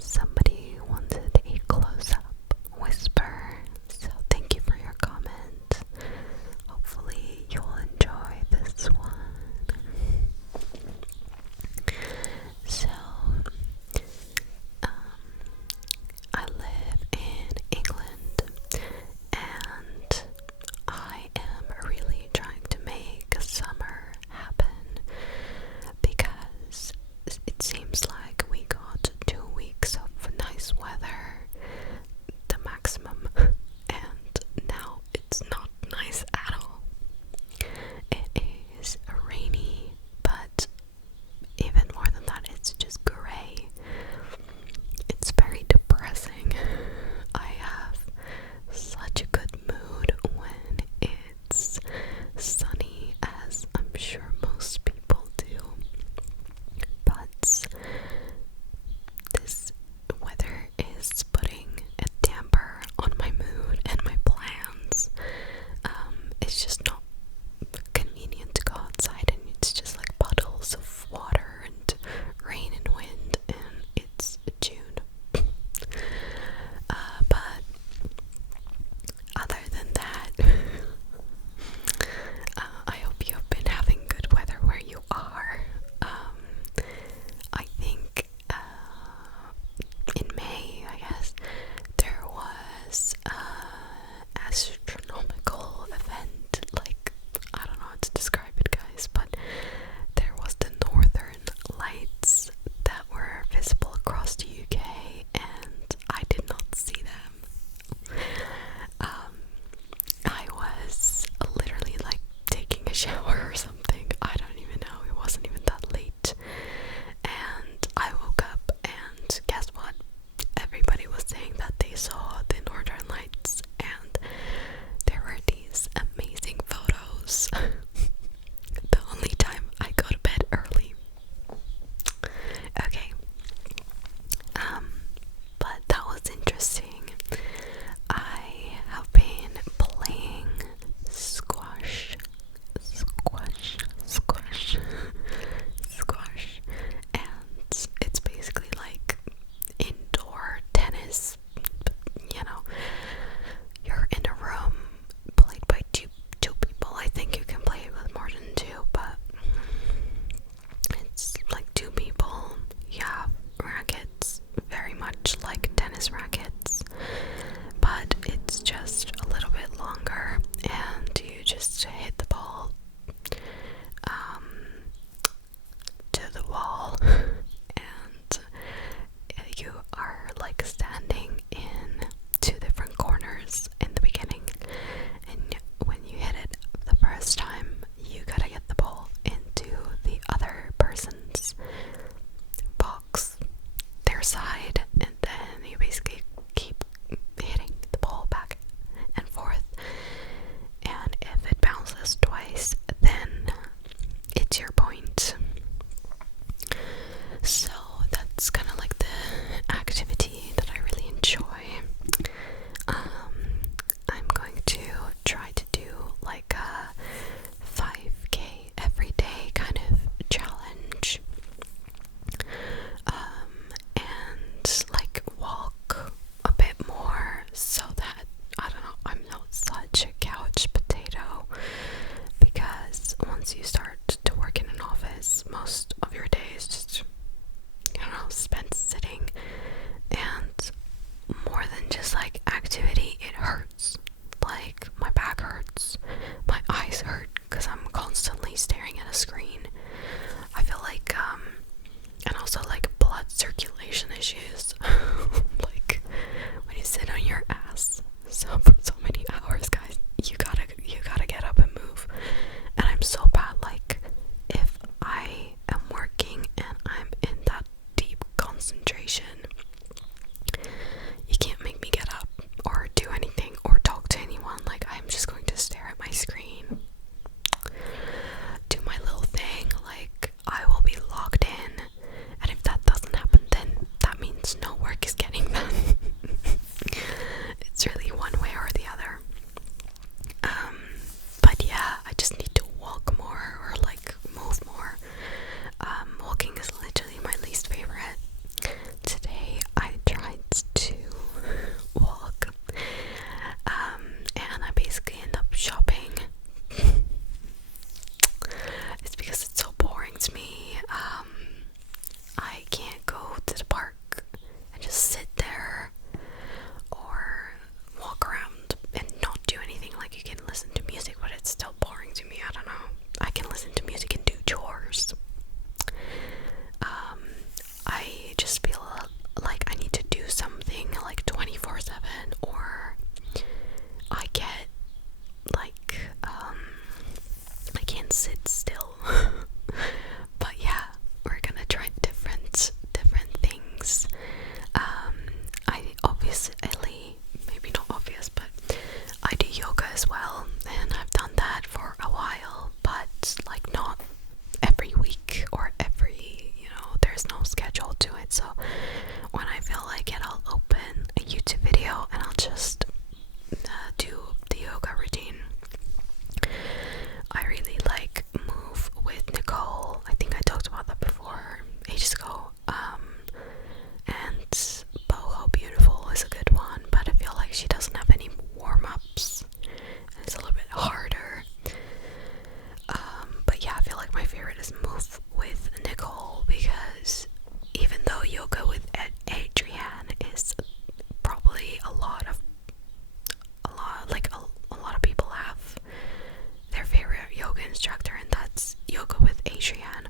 somebody wanted a close-up whisper, so thank you for your comment. Hopefully you'll enjoy this one. So, I live in England, and I am really trying to make summer happen because it seems like we got 2 weeks of nice weather, the maximum, and now it's not nice at all. It is rainy, but even more than that, it's just gray. It's very depressing. I have such a good mood when it's sunny, as I'm sure most people do. But this weather is putting a damper on my mood and my plans. It's just not convenient to go outside, and it's just like puddles of water and rain and wind, and it's June. But other than that, I hope you've been having good weather where you are. I think in May, I guess, there was an astronomical event. Like, I don't know how to describe it, guys, but there was the Northern Lights that were visible across the UK, and I did not see them. I was literally like taking a shower or something. I don't even know. It wasn't even that late. And I woke up, and guess what? Everybody was saying that they saw the Northern Lights, and there were these amazing photos. The only time I go to bed early. Okay. But that was interesting. I have been playing squash, and it's basically like indoor tennis. You know, you're in a room played by two people. I think you can play it with more than two, but it's like two people. You have rackets, very much like tennis rackets, but it's just a little bit longer, and you just hit the ball to the wall, and you are like standing in two different corners in the beginning, and when you hit it the first time, you gotta get the ball into the other person's box, their side, and then you basically keep hitting the ball back and forth, and if it bounces twice, then it's your point. So that's kind of like the activity that I really enjoy. I'm going to try to do like a 5K everyday kind of challenge, and like walk a bit more, so that, I don't know, I'm not such a couch potato, because once you start to work in an office, most of your day is just, you know, spent sitting, and more than just like activity, it hurts. Like, my back hurts, my eyes hurt because I'm constantly staring at a screen. I feel like and also like blood circulation issues. Like, when you sit on your ass for so many hours, guys, you gotta get up and move. And I'm so bad, like, if I am working and I'm in that deep concentration, you can't make me get up or do anything or talk to anyone. Like, I'm just going to stare at my screen, do my little thing. Like, I will be logged in, and if that doesn't happen, then that means no work is getting done. It's really one way or the other. But yeah, I just need to walk more, or like move more. Walking is literally my least favorite. Today like it, I'll open a YouTube video and I'll just do the yoga routine. I really like Move with Nicole. I think I talked about that before ages ago. And Boho Beautiful is a good one, but I feel like she doesn't have any warm-ups. It's a little bit harder. But yeah, I feel like my favorite is Move with Nicole, because even though yoga with Adrienne is probably a lot of people have their favorite yoga instructor, and that's yoga with Adrienne.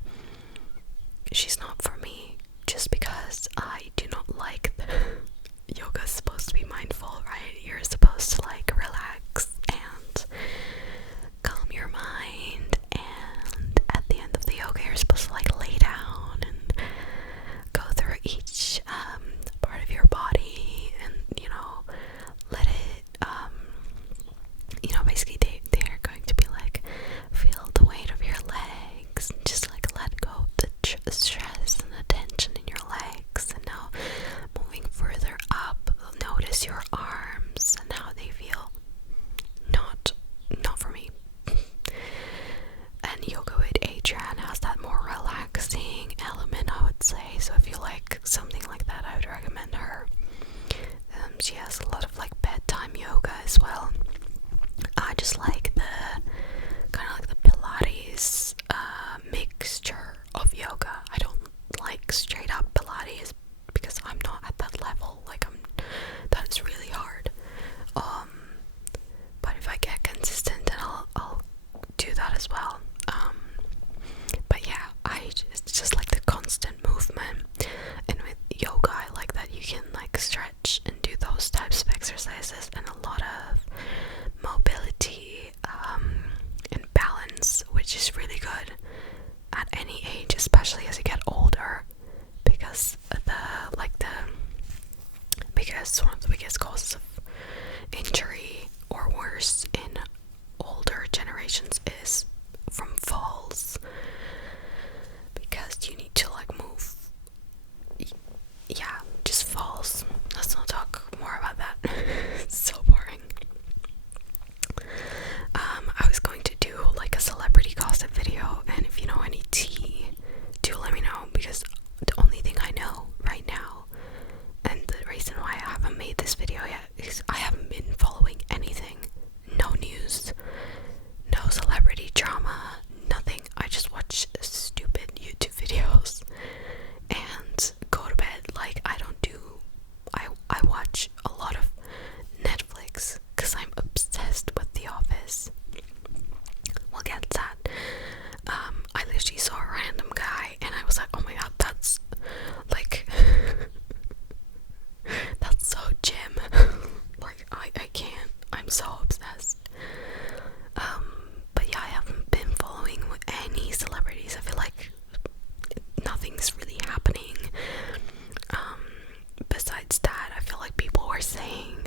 She's not for me, just because I do not like the yoga is supposed to be mindful, right? You're supposed to like relax and calm your mind, and at the end of the yoga you're supposed to like lay down and go through each part of your body and, you know, let it basically they're going to be like, feel the weight of your legs and just like let go of the stress and the tension in your legs. And now moving further up, notice your arms and how they feel. Not for me. And yoga with Adrienne has that more relaxing element, I would say. So if you like something like that, I would recommend her. She has a lot of like bedtime yoga as well. I just like the kind of like the Pilates mixture of yoga. I don't like straight up Pilates because I'm not at that level. Like that is really hard. But if I get consistent, then I'll do that as well. But yeah, it's just like the constant movement. And with yoga, I like that you can like stretch and do those types of exercises, and a lot of mobility and balance, which is really good at any age, especially as you get older, because one of the biggest causes of injury or worse in older generations is from falls, because you need to like move. Yeah, just falls. Let's not talk more about that. It's so boring. I was going to do like a celebrity gossip video, and if you know any tea, do let me know, because the only thing I know right now, and the reason why I haven't made this video yet, is I haven't been following anything. No news, no celebrity drama, nothing. I just watch stupid YouTube videos and go to bed. Like, I watch a lot of Netflix because I'm obsessed with The Office. We'll get to that. I literally saw a random guy and I was like, oh my god, that's like that's so Jim. Like, I can't. I'm so obsessed. But yeah, I haven't been following any celebrities. I feel like nothing's really happening. Besides that, I feel like people were saying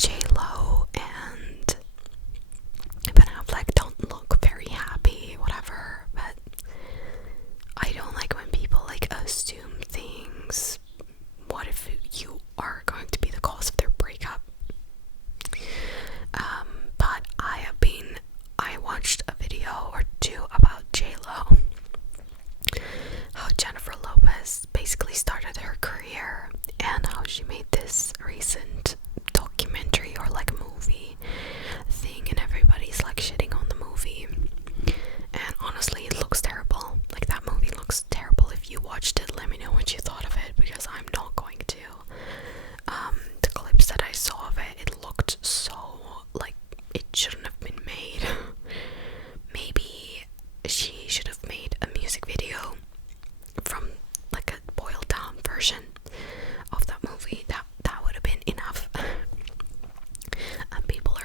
J-Lo and Ben Affleck don't look very happy, whatever, but I don't like when people like assume things. What if you are going to be the cause of their breakup? But I watched a video or two about J-Lo, how Jennifer Lopez basically started her career, and how she made this recent documentary or like movie thing, and everybody's like shitting on the movie. And honestly, it looks terrible. Like, that movie looks terrible. If you watched it, let me know what you thought of it, because I'm not going to. The clips that I saw of it, it looked so like it shouldn't have been made. Maybe she should have made a music video from like a boiled down version of that movie. That would have been enough. And people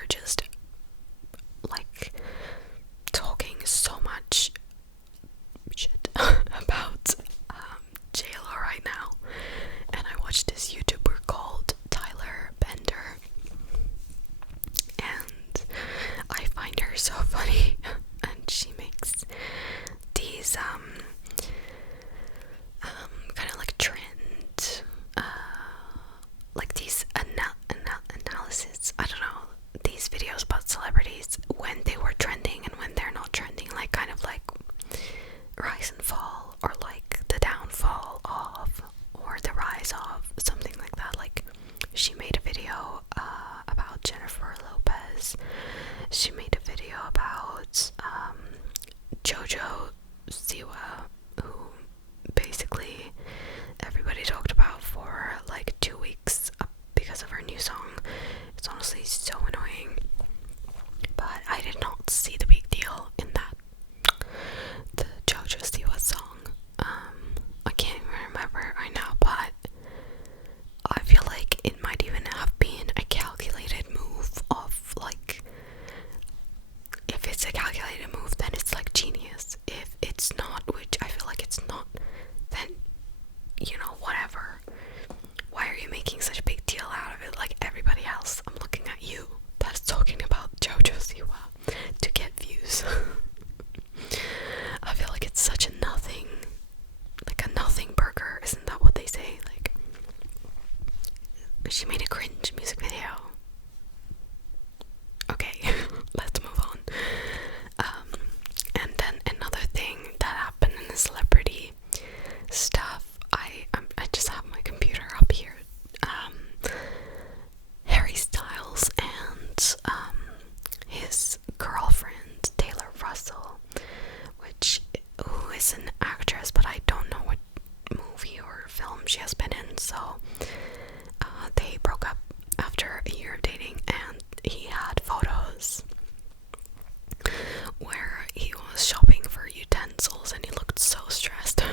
She made a cringe music video. Okay, let's move on. And then another thing that happened in the celebrity stuff, I just have my computer up here. Harry Styles and his girlfriend Taylor Russell, who is an actress, but I don't know what movie or film she has been in. So they broke up after a year of dating, and he had photos where he was shopping for utensils and he looked so stressed.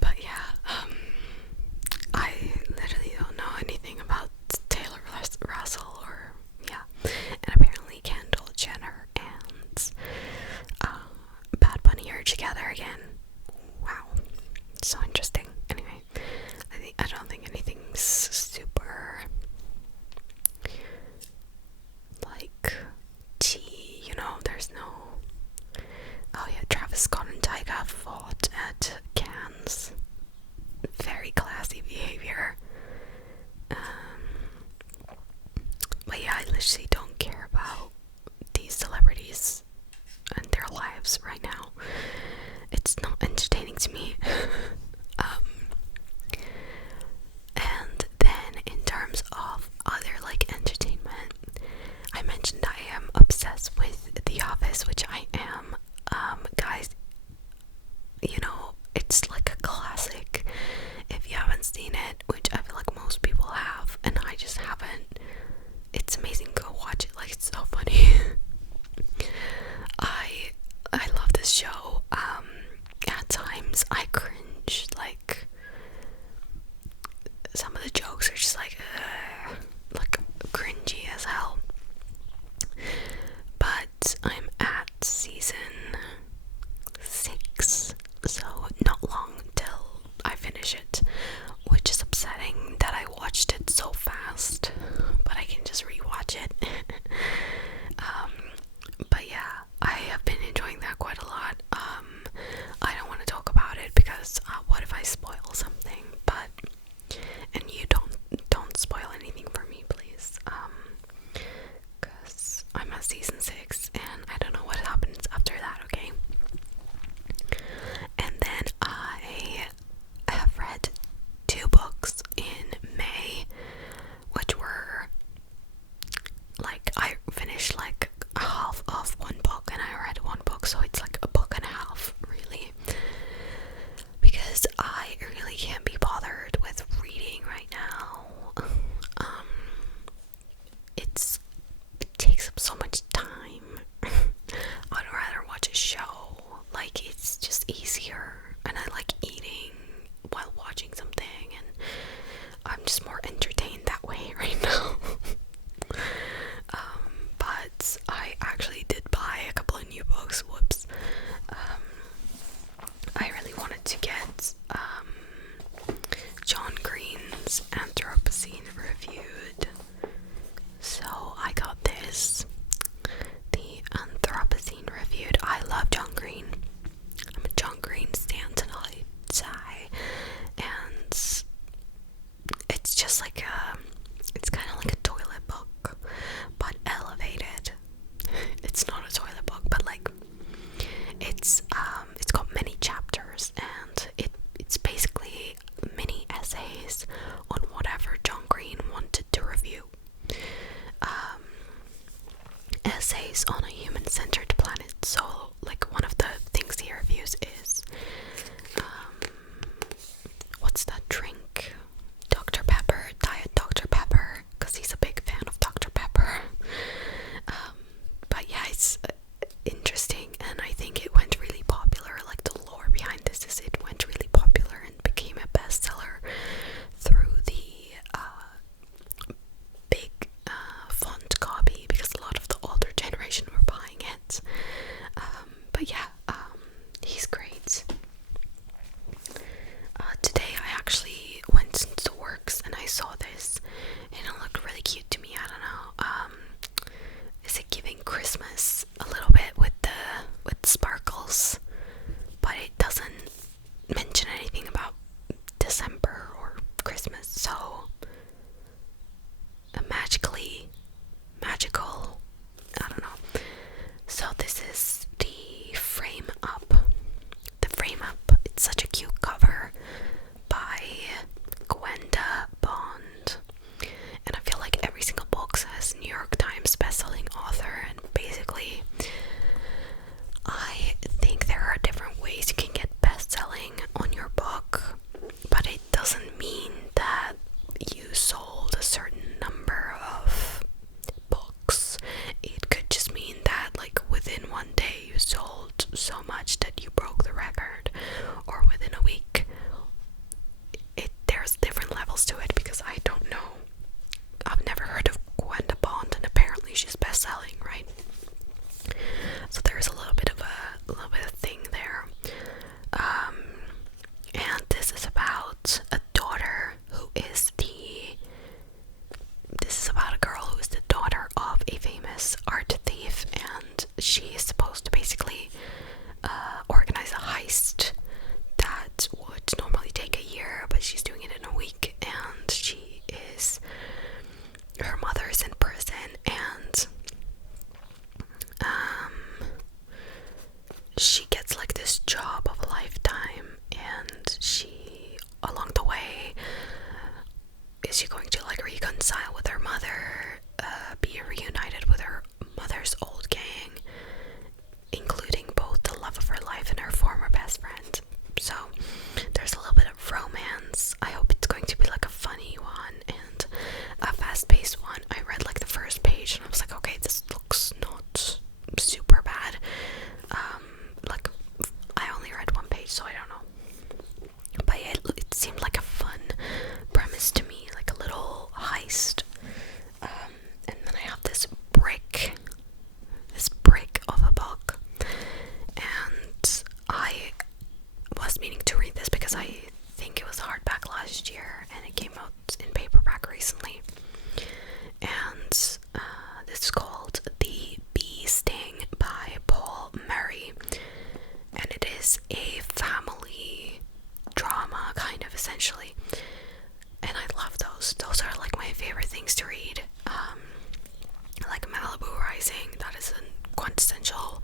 But yeah, I literally don't know anything about Taylor Russell, or yeah, and apparently Kendall Jenner and Bad Bunny are together again. Wow, so interesting. Anyway, I don't think anything's super like tea, there's no. Oh yeah, Travis Scott and Tyga fought at Cannes. Very classy behavior. But yeah, I literally don't care about these celebrities and their lives right now. It's not entertaining to me. And then in terms of other like entertainment, I mentioned I am obsessed with The Office, which I am. Guys, it's like a classic. If you haven't seen it, which I feel like most people have, and I just haven't, it's amazing. Go watch it. Like, it's so funny. I love this show. At times I cringe. Like, some of the jokes are just like cringy as hell. But I'm at season 6, so not long till I finish it, which is upsetting that I watched it so fast, but I can just rewatch it. But yeah, I have been enjoying that quite a lot. I don't want to talk about it because what if I spoil something? But and you don't spoil anything for me, please. Because I'm at season 6 and I don't know what happens after that. Okay. And then I have read 2 books in May, which were like, I finished like half of one book and I read one book, so it's like a book and a half, really, because I really can't be bothered with reading right now. It takes up so much time. I'd rather watch a show. Like, it's just easier, and I like eating while watching something, and I'm just more entertained that way right now. But I actually did buy a couple of new books. Whoops. I really wanted to get John Green's Anthropocene reviewed, so I got this, the Anthropocene reviewed. I love John Green. I'm a John Green stan tonight, and it's just like it's kind of like a toilet book, but elevated. It's not a toilet book, but like it's got many chapters, and it's basically mini essays on whatever John Green wanted to review. Essays on a human-centered planet. So like, one of the things he reviews is what's that drink? Dr. Pepper, Diet Dr. Pepper, because he's a big fan of Dr. Pepper. But yeah, it's interesting, and I think it went really popular. Like, the lore behind this is it went really popular and became a bestseller through the big font copy, because a lot of the older generation were buying it. else to it because I don't know. I've never heard of Gwenda Bond, and apparently she's best-selling, right? So there's a little bit of thing there. And this is about a daughter who is this is about a girl who is the daughter of a famous art thief, and she is supposed to basically organize a heist that would normally take a year, but she's doing it in a week, and her mother is in prison, and she gets like this job of a lifetime, and she, along the way, is she going to like reconcile with her mother, be reunited with her mother's old gang, including both the love of her life and her former best friend. So there's a little bit of romance. I hope it's going to be like a funny one and a fast-paced one. I read like the first page and I was like, okay, this looks not super bad. Like I only read one page, so I don't know. But yeah, it seemed like a fun premise to me, like a little heist. And then I have this brick of a book, and I was meaning to read this because I think it was hardback last year and it came out in paperback recently. And this is called The Bee Sting by Paul Murray, and it is a family drama, kind of, essentially. And I love those. Those are like my favorite things to read. Like Malibu Rising, that is a quintessential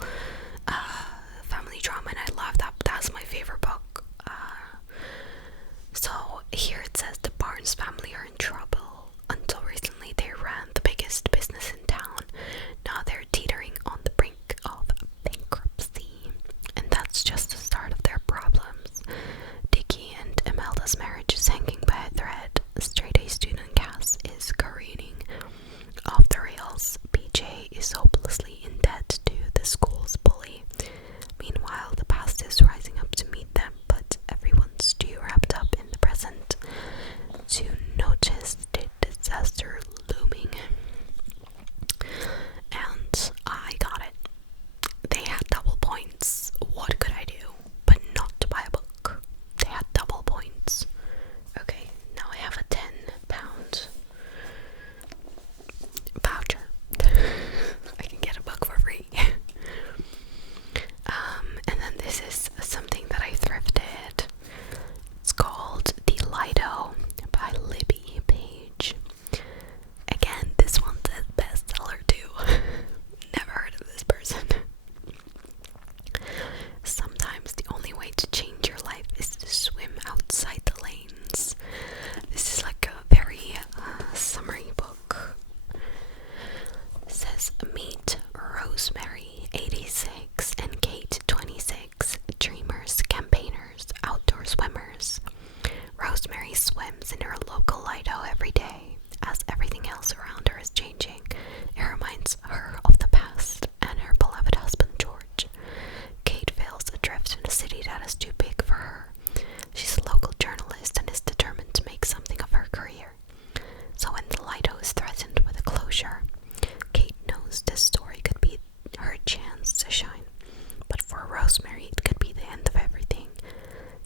family drama, and I love that. That's my favorite book. So here it says the Barnes family are in trouble. Until recently they ran the biggest business in town. Now they're teetering on the brink of bankruptcy, and that's just the start of their problems. Dickie and Imelda's marriage is hanging by a thread. Straight-A student Cass is careening off the rails. BJ is hopelessly in debt to the school's bully. Meanwhile, the past is rising up to meet them, but everyone's too wrapped up in the present to notice the disaster looming. And I got it. They had double points. What could I do but not to buy a book? They had double points. Okay, now I have a £10 voucher. I can get a book for free. And then this is something that I thrifted. It's called The Lido by Libby Page. Again, this one's a bestseller too. Never heard of this person. Sometimes the only way to change your life is to swim outside the lanes. This is like a very summary book. It says, meet Rosemary, 86, and Kate, 26, dreamers, campaigners, outdoor swimmers. Rosemary swims in her local Lido every day. As everything else around her is changing, it reminds her of the past and her beloved husband George. Kate feels adrift in a city that is too big for her. She's a local journalist and is determined to make something of her career. So when the Lido is threatened with a closure, Kate knows this story could be her chance to shine. But for Rosemary, it could be the end of everything.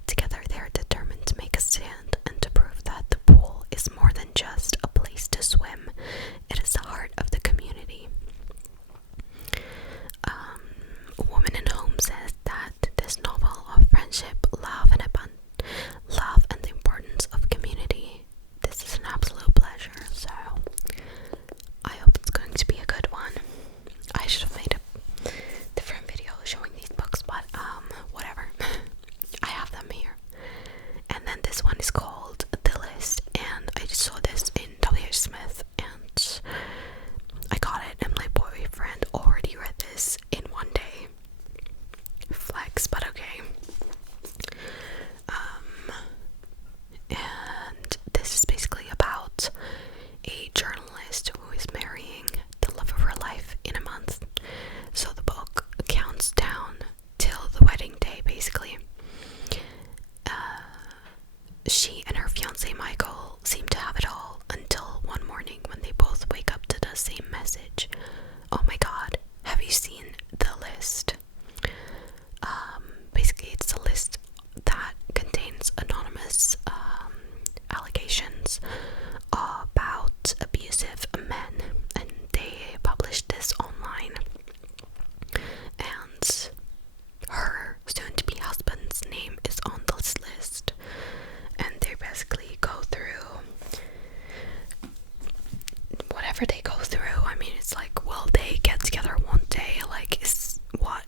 Together they are determined to make a stand and to prove that the pool is more than just a place to swim. It is the heart of the community. Woman in Home says that this novel of friendship, love, and the importance of community. This is an absolute pleasure, so I hope it's going to be a good one. I should have made a different video showing these books, but whatever. I have them here. And then this one is called The List, and I just saw this in W.H. Smith, and I got it, and my boyfriend already read this in one day. Flex, but okay. And this is basically about a journalist who is marrying the love of her life in a month. So the book counts down till the wedding day, basically. She and her fiance fiance Michael seem to have it all until one morning when they both wake up to the same message. Oh my god, have you seen the list? Basically, it's a list that contains anonymous allegations about abusive men, and they published this online. And her soon-to-be husband's name is on this list, and they basically go through whatever they go through. I mean, it's like, will they get together one day? Like, is what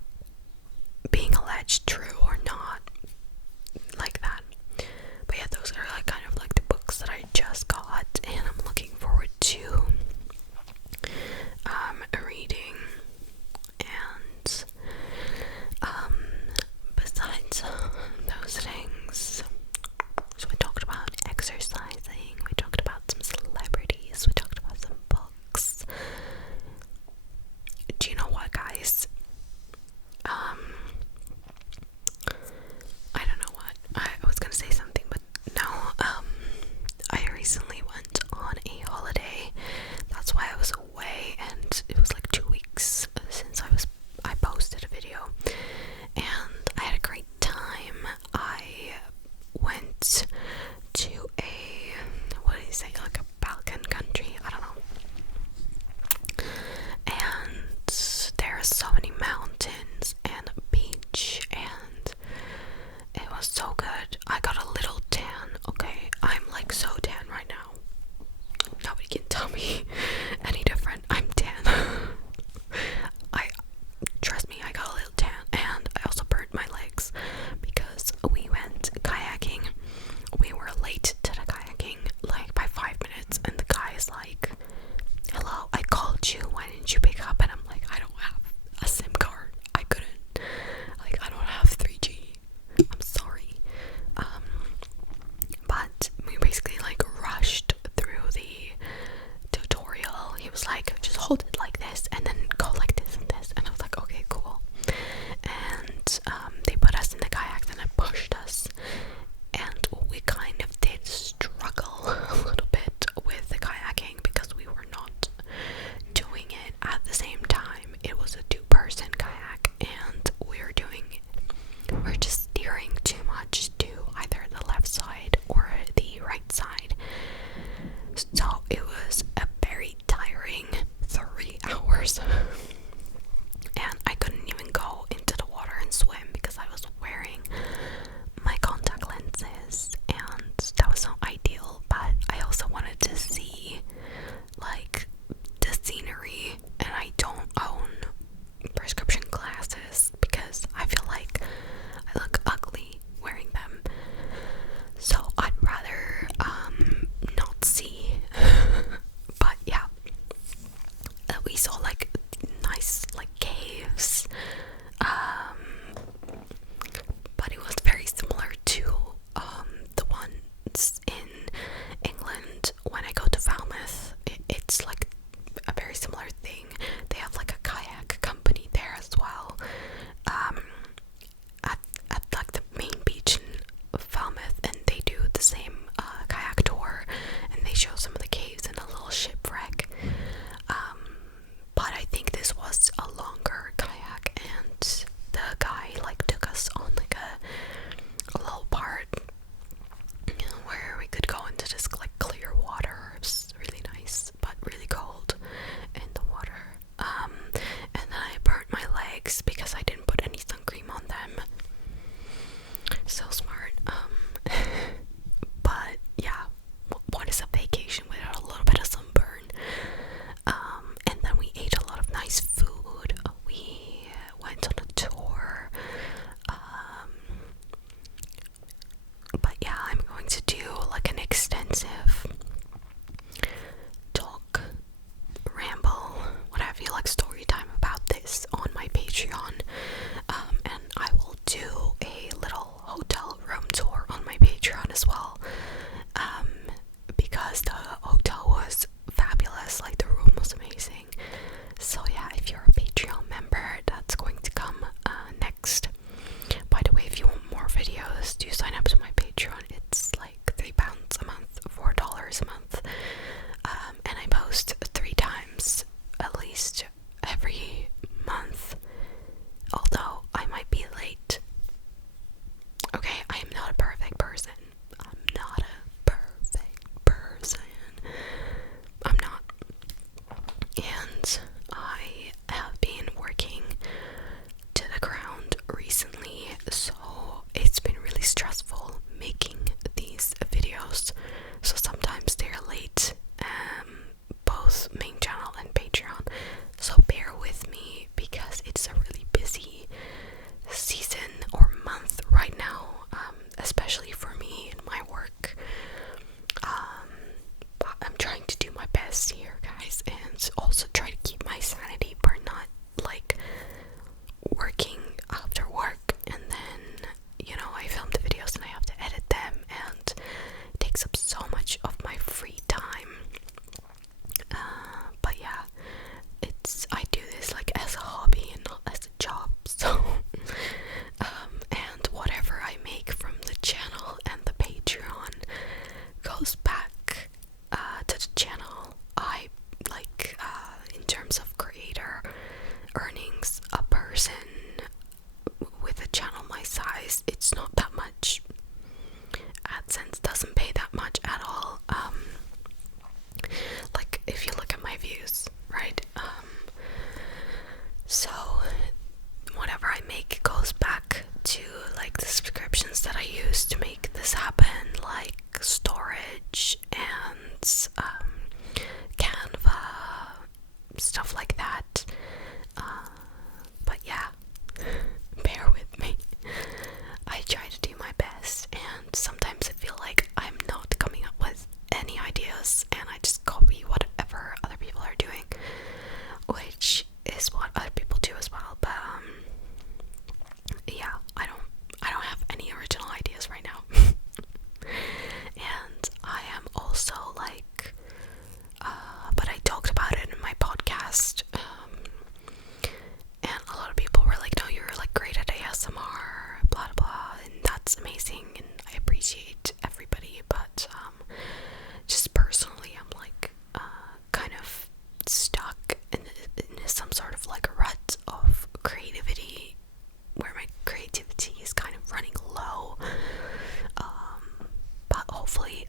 being alleged true or not? Like that. But yeah, those are like kind of like the books that I just got, and I'm looking forward to reading. And besides those things, so I talked about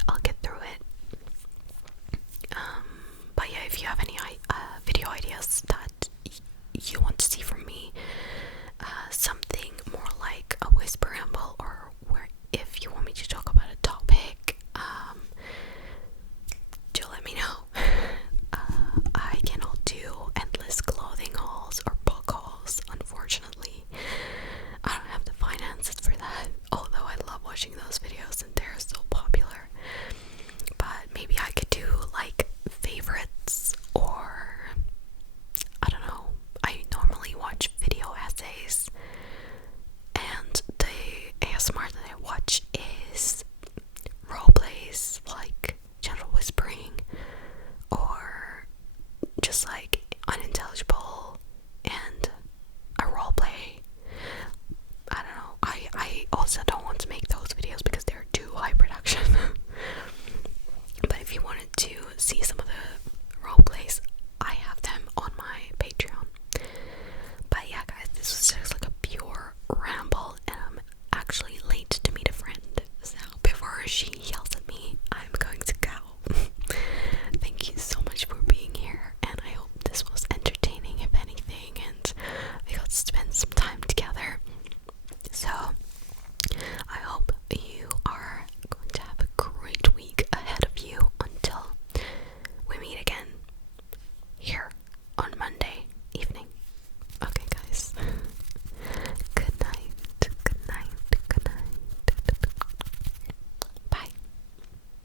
I'll get through it. But yeah, if you have any video ideas that